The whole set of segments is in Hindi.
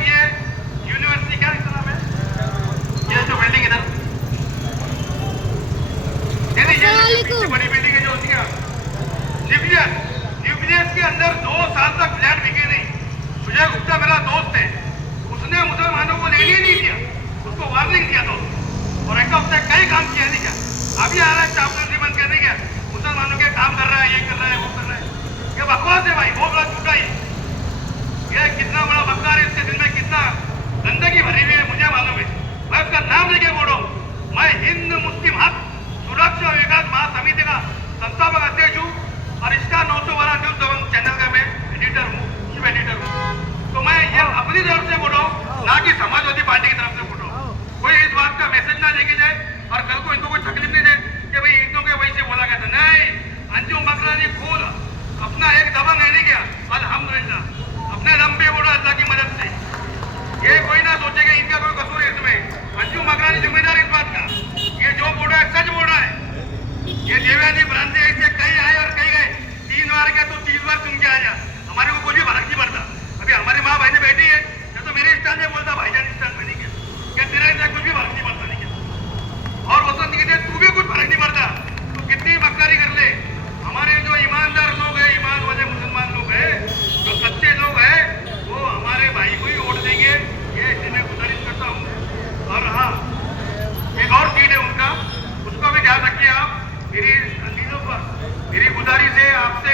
ये यूनिवर्सिटी क्या इसका नाम है, ये जो बिल्डिंग इधर, ये बड़ी बिल्डिंग है जो उसकी न्यूक्लियस के अंदर 2 साल तक फ्लैट बिके नहीं। सुजय गुप्ता मेरा दोस्त है, उसने मुसलमानों को लेने ही नहीं दिया, उसको वार्निंग दिया था और ऐसा उसने कई काम किया नहीं क्या। अभी आ रहा है चापलूसी बंद करने क्या, मुसलमानों के काम कर रहा है, ये कर रहा है, वो कर रहा है। ये बकवास है भाई, बहुत बड़ा झूठा ही। ये कितना बड़ा बकवास है, इसके दिल में कितना गंदगी भरी हुई है मुझे मालूम है। मैं उसका नाम लेके बोल रहा हूँ, मैं हिंद मुस्लिम हक सुरक्षा विकास महासमिति का संस्थापक अध्यक्ष हूँ और इसका 912 न्यूज चैनल का मैं एडिटर हूँ, चीफ एडिटर हूँ। तो मैं ये अपनी तरफ से बोल रहा हूँ, ना कि समाजवादी पार्टी की तरफ से बोल रहा हूँ। कोई इस बात का मैसेज ना लेके जाए और कल को इनको कोई तकलीफ नहीं दे कि भाई हिंदुओं के वैसे बोला गया था। नहीं, अंजुम मकरानी खुद अपना एक दबंग है नहीं क्या, अल्हम्दुलिल्लाह अपने दम पे बोला अल्लाह की मदद से। ये कोई ना सोचेगा इनका कोई कसूर है इसमें, अंजुम मकरानी जिम्मेदार इस बात का। ये जो बोल रहा है सच बोल रहा है। ये देवयानी भ्रांति ऐसे कई आए और कई गए, 3 बार गया तो 30 बार सुन के आ जा, हमारे को कोई भी फर्क नहीं पड़ता। अभी हमारी माँ बहने बैठी है, या तो मेरे स्टाइल में बोलता भाईजान स्टाइल में नहीं क्या, क्या तेरा इनसे कुछ भी फर्क नहीं पड़ता नहीं क्या। और वसंत कहते तू भी कुछ फर्क नहीं पड़ता, तो कितनी मक्कारी कर ले। हमारे जो ईमानदार लोग हैं, ईमान वाले मुसलमान लोग हैं, जो सच्चे लोग हैं, वो हमारे भाई को ही वोट देंगे, ये इसी में गुजारिश करता हूँ। और हाँ, एक और सीट है उनका, उसका भी ध्यान रखिए आप। मेरी चीजों पर मेरी गुजारिश है आपसे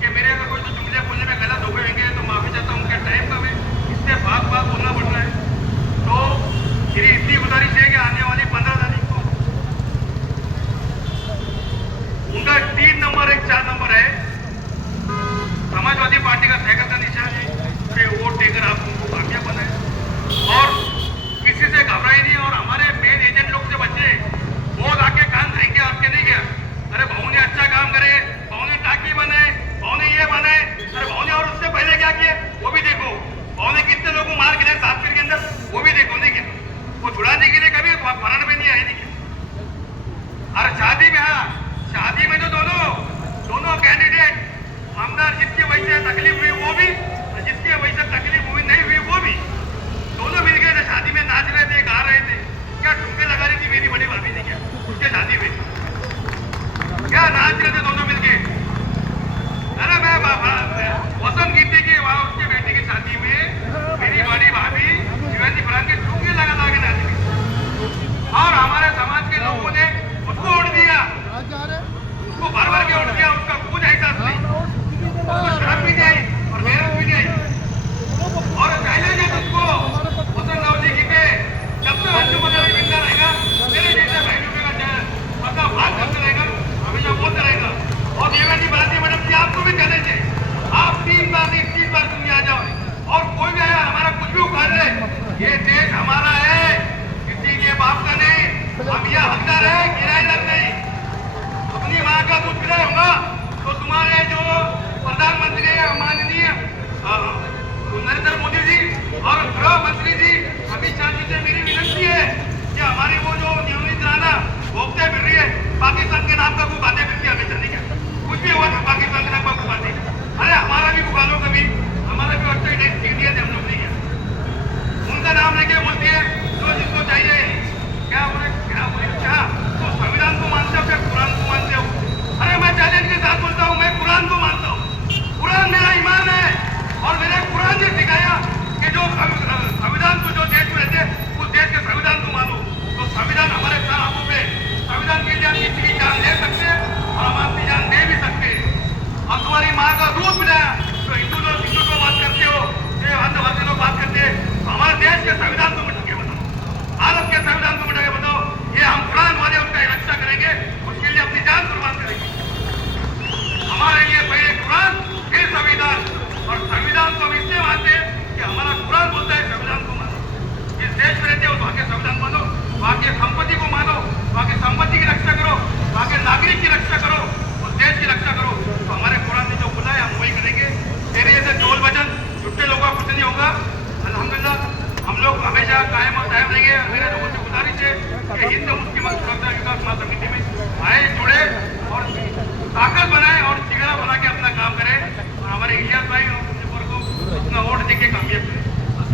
कि मेरे अगर कोई तो जुमले बोलने में गलत हो गए होंगे तो माफी चाहता हूँ। उनके टाइम का भी इससे बात बोलना पड़ रहा है, तो मेरी इतनी गुजारिश है कि आने वाली 15 तारीख को उनका 3 नंबर 1 4 नंबर है, समाजवादी पार्टी का साइकिल का निशान है, पे वोट देकर आप उनको कामयाब बनाए और किसी से घबराए नहीं। और हमारे मेन एजेंट लोग से बचे, वो आके कान खाएंगे आपके नहीं क्या। अरे भाऊ ने अच्छा काम करे, भाऊ ने टाकी बनाए, भाऊ ने ये बनाए, अरे भाऊ ने और उससे पहले क्या किए वो भी देखो, भाऊ ने कितने लोगों को मार गिराए 7 फीट के अंदर वो भी देखो नहीं क्या। वो छुड़ाने के लिए कभी फरान में नहीं आए नहीं क्या। और शादी में, हाँ शादी में जो दोनों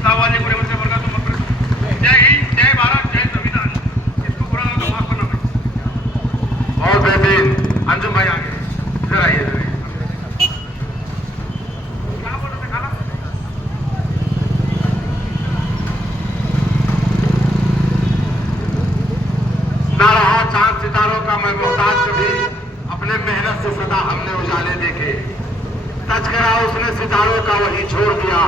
साहवादी को रेवल से वर्गा तो मत करो। जय हिंद, जय भारत, जय संविधान। इसको पूरा तो माफ करना भाई। बहुत बेहतरीन। अंजुम भाई आगे इधर आइए, इधर आइए। क्या बोल रहे थे खाना? ना रहा चांद सितारों का मैं मोहताज कभी, अपने मेहनत से सदा हमने उजाले देखे। तस्करा उसने सितारों का वही छोड़ दिया,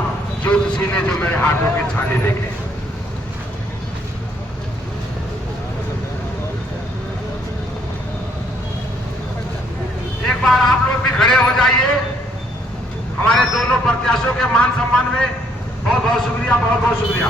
ज्योतिषी ने जो मेरे हाथों के छाले देखे। एक बार आप लोग भी खड़े हो जाइए हमारे दोनों प्रत्याशियों के मान सम्मान में। बहुत बहुत शुक्रिया, बहुत बहुत शुक्रिया।